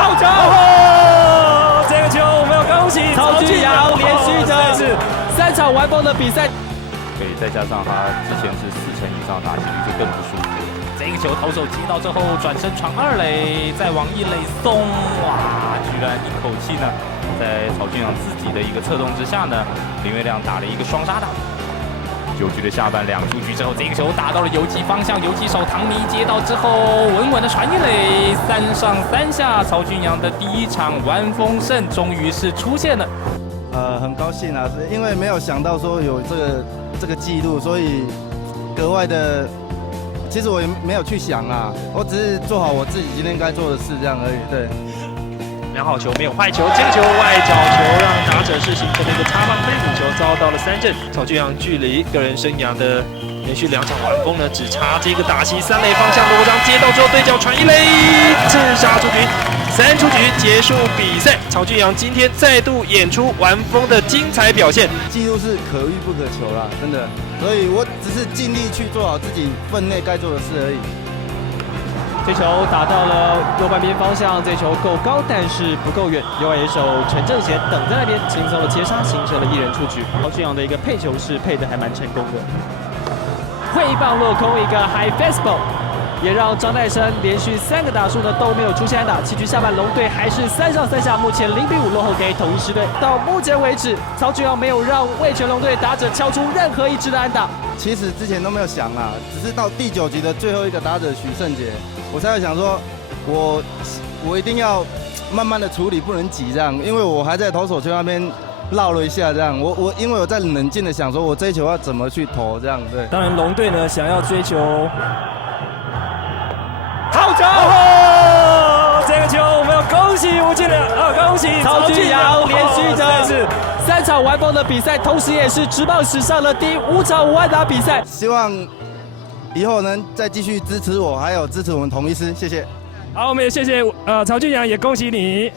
好球！这个球我们要恭喜曹俊阳连续的是3场完封的比赛。对，再加上他之前是4成以上打击率，就更不舒服。这个球投手接到之后转身传2垒，再往1垒送，哇！居然一口气呢，在曹俊阳自己的一个策动之下呢，林月亮打了一个双杀打。9局的下半2出局之后，这个球打到了游击方向，游击手唐尼接到之后，稳稳的传1垒，3上3下，曹俊阳的第1场完封胜终于是出现了。很高兴啊，是因为没有想到说有这个记录，所以格外的。其实我也没有去想啊，我只是做好我自己今天该做的事这样而已。对，良好球没有坏球，这个球外角球让打者是形成了一个插棒飞虎球，遭到了3振。曹俊阳距离个人生涯的连续2场完封呢，只差这个打席3垒方向，罗章接到之后对角传1垒，刺杀出局。3出局结束比赛，曹俊阳今天再度演出完封的精彩表现。记录是可遇不可求啦，真的。所以我只是尽力去做好自己分内该做的事而已。这球打到了右半边方向，这球够高，但是不够远。右外野手陈正贤等在那边，轻松的切杀，形成了1人出局。曹俊阳的一个配球是配的还蛮成功的，挥棒落空一个 high fastball。也让张岱山连续3个打数呢都没有出现安打。7局下半，龙队还是3上3下，目前0比5落后给统一狮队。到目前为止，曹俊阳没有让味全龙队打者敲出任何一支的安打。其实之前都没有想啊，只是到第9局的最后一个打者许胜杰，我才会想说，我一定要慢慢的处理，不能急这样，因为我还在投手圈那边绕了一下这样。因为我在冷静的想说，我这一球要怎么去投这样。对，当然龙队呢想要追求。好球！这个球我们要恭喜吴建良恭喜曹俊阳连续的是3场完封的比赛，同时也是职棒史上的第5场5安打比赛。希望以后能再继续支持我，还有支持我们统一狮，谢谢。好，我们也谢谢曹俊阳，也恭喜你。